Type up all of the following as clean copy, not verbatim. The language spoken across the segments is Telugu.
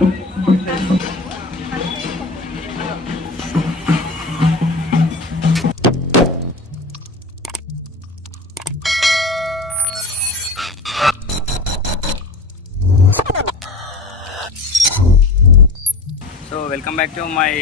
So welcome back to my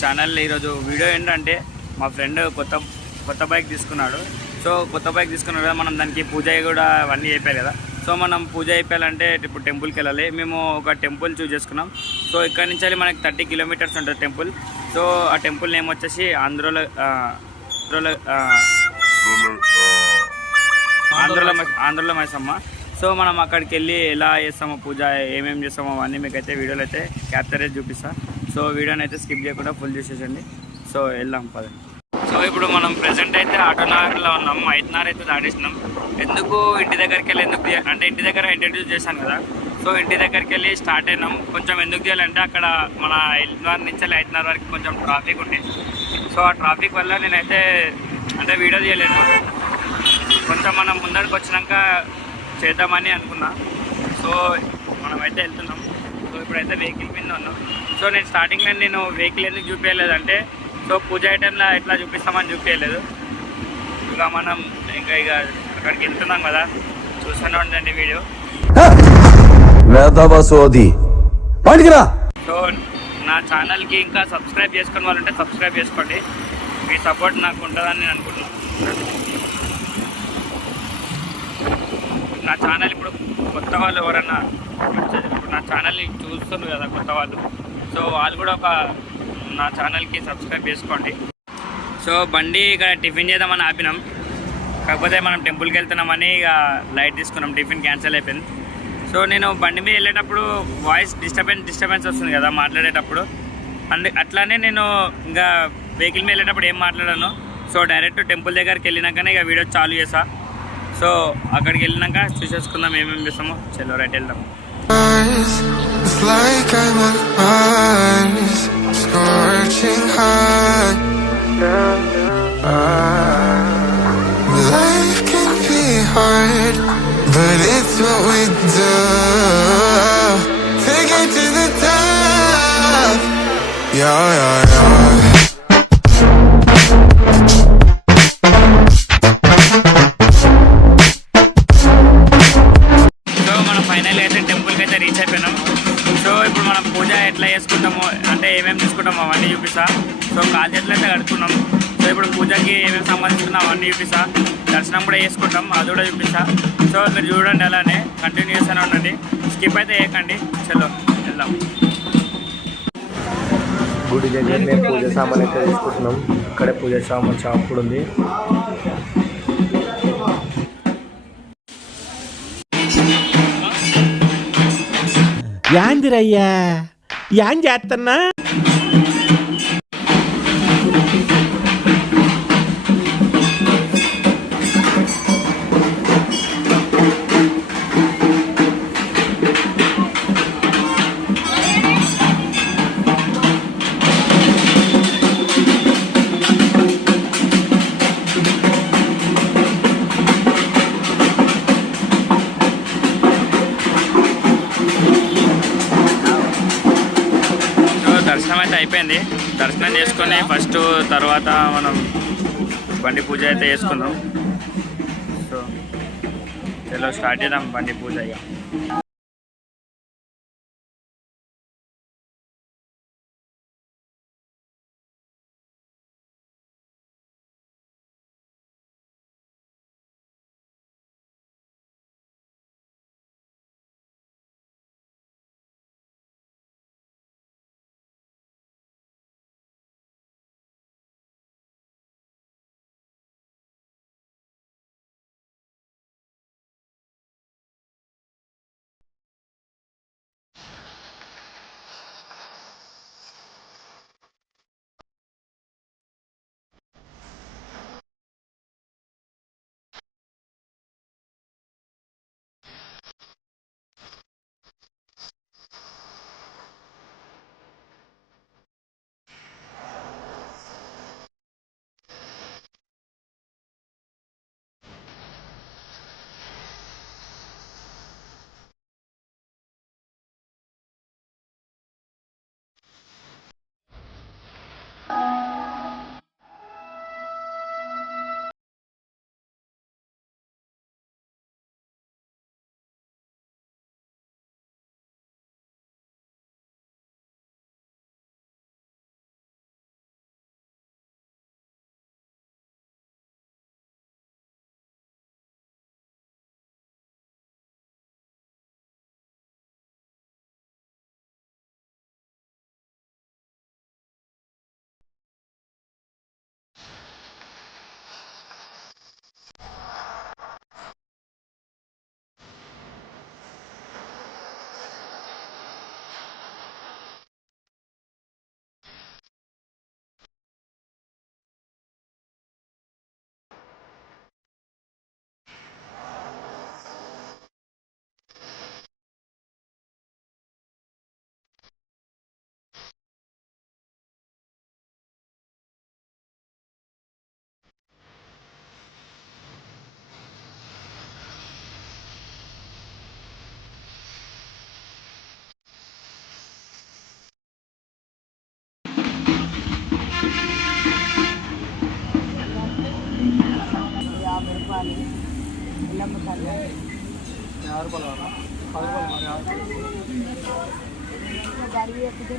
channel. ఈరోజు వీడియో ఏంటంటే మా ఫ్రెండ్ కొత్త బైక్ తీసుకున్నాడు. సో కొత్త బైక్ తీసుకున్నాడు కదా, మనం దానికి పూజ కూడా అవన్నీ అయిపోయాయి కదా. సో మనం పూజ అయిపోయాలంటే ఇప్పుడు టెంపుల్కి వెళ్ళాలి. మేము ఒక టెంపుల్ చూస్ చేసుకున్నాం. సో ఇక్కడ నుంచి మనకి 30 కిలోమీటర్స్ ఉంటుంది టెంపుల్. సో ఆ టెంపుల్ నేమ్ వచ్చేసి ఆంధ్రలో మైసమ్మ. సో మనం అక్కడికి వెళ్ళి ఎలా చేస్తామో పూజ, ఏమేమి చేస్తామో అవన్నీ మీకైతే వీడియోలో అయితే క్యాప్చర్ చేసి చూపిస్తాను. సో వీడియోని అయితే స్కిప్ చేయకుండా ఫుల్ చూసేసండి. సో వెళ్దాం పదండి. సో ఇప్పుడు మనం ప్రెసెంట్ అయితే ఆటోనగర్లో ఉన్నాం. 5:30 అయితే దాటేసినాం. ఎందుకు ఇంటి దగ్గరికి వెళ్ళి అంటే ఇంటి దగ్గర ఇంట్రడ్యూస్ చేశాను కదా. సో ఇంటి దగ్గరికి వెళ్ళి స్టార్ట్ అయినాం. కొంచెం ఎందుకు చేయాలంటే అక్కడ మన 5:30 నుంచి 5:30 వరకు కొంచెం ట్రాఫిక్ ఉంది. సో ఆ ట్రాఫిక్ వల్ల నేనైతే అంటే వీడియో తీయలేను. కొంచెం మనం ముందరికి వచ్చినాక చేద్దామని అనుకున్నా. సో మనమైతే వెళ్తున్నాం. సో ఇప్పుడైతే వెహికల్ మీద ఉన్నాం. సో నేను స్టార్టింగ్లో నేను వెహికల్ ఎందుకు చూపించలేదంటే, సో పూజ ఐటెంలో ఎట్లా చూపిస్తామని చూపించలేదు. ఇక మనం ఇక అక్కడికి వెళ్తున్నాం కదా, చూస్తూనే ఉండండి వీడియో. సో నా ఛానల్కి ఇంకా సబ్స్క్రైబ్ చేసుకుని వాళ్ళంటే సబ్స్క్రైబ్ చేసుకోండి. మీ సపోర్ట్ నాకు ఉంటుందని నేను అనుకుంటున్నాను. నా ఛానల్ ఇప్పుడు కొత్త వాళ్ళు ఎవరన్నా ఇప్పుడు నా ఛానల్ని చూస్తున్నారు కదా కొత్త వాళ్ళు, సో వాళ్ళు కూడా నా ఛానల్కి సబ్స్క్రైబ్ చేసుకోండి. సో బండి ఇక్కడ టిఫిన్ చేద్దామని ఆపినాం. కాకపోతే మనం టెంపుల్కి వెళ్తున్నామని ఇక లైట్ తీసుకున్నాం. టిఫిన్ క్యాన్సిల్ అయిపోయింది. సో నేను బండి మీద వెళ్ళేటప్పుడు వాయిస్ డిస్టర్బెన్స్ వస్తుంది కదా మాట్లాడేటప్పుడు. అట్లానే నేను ఇంకా వెహికల్ మీద వెళ్ళేటప్పుడు ఏం మాట్లాడాను. సో డైరెక్ట్ టెంపుల్ దగ్గరికి వెళ్ళినాకనే ఇక వీడియో చాలు చేసా. సో అక్కడికి వెళ్ళినాక చూసేసుకుందాం ఏమేమి చేస్తామో. చలో రైట్ వెళ్దాం. రీచ్ అయిపోయినాం. సో ఇప్పుడు మనం పూజ ఎట్లా చేసుకుంటామో అంటే ఏమేమి తీసుకుంటామో అవన్నీ చూపిస్తా. సో కాలు చేతులు అయితే కడుక్కున్నాం. సో ఇప్పుడు పూజకి ఏమేమి సంబంధించుకున్నాం అవన్నీ చూపిస్తా. దర్శనం కూడా చేసుకుంటాం, అది కూడా చూపిస్తా. సో మీరు చూడండి, అలానే కంటిన్యూ చేస్తూనే ఉండండి, స్కిప్ అయితే చేయకండి. చలో వెళ్దాం. గుడి దగ్గరనే పూజ సామాన్ అయితే తీసుకుంటున్నాం. ఇక్కడే పూజ సామాన్ షాప్ కూడా ఉంది. యాందిరయ్యా యాన్ చేస్తున్నా. దర్శనం అయితే అయిపోయింది. దర్శనం చేసుకొని ఫస్ట్ తర్వాత మనం బండి పూజ అయితే చేసుకుందాం. సో చలో స్టార్ట్ చేద్దాం బండి పూజ. ఇక ఎల్లమ్మ తల్లి గడివి ఎప్పుడు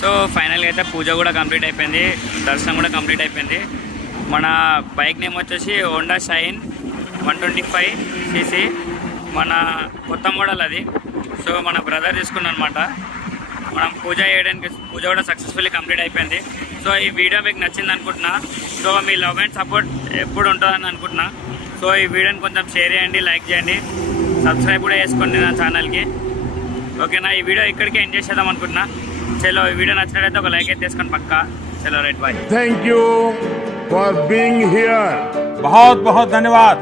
సో ఫైనల్గా అయితే పూజ కూడా కంప్లీట్ అయిపోయింది, దర్శనం కూడా కంప్లీట్ అయిపోయింది. మన బైక్ నేమ్ వచ్చేసి హోండా షైన్ 125cc, మన కొత్త మోడల్ అది. సో మన బ్రదర్ తీసుకున్నాం అనమాట. మనం పూజ చేయడానికి పూజ కూడా సక్సెస్ఫుల్లీ కంప్లీట్ అయిపోయింది. సో ఈ వీడియో మీకు నచ్చింది అనుకుంటున్నా. So me love and support ఎప్పుడు ఉంటుందని అనుకుంటున్నా. సో ఈ వీడియోని కొంచెం షేర్ చేయండి, లైక్ చేయండి, సబ్స్క్రైబ్ కూడా చేసుకోండి నా ఛానల్కి. ఓకేనా, ఈ వీడియో ఇక్కడికే ఎండ్ చేసేద్దాం అనుకుంటున్నా. చలో, ఈ వీడియో నచ్చినట్లయితే ఒక లైక్ అయితే తీసుకొని పక్కా. చలో right, bye. Thank you for being here. बहुत बहुत धन्यवाद.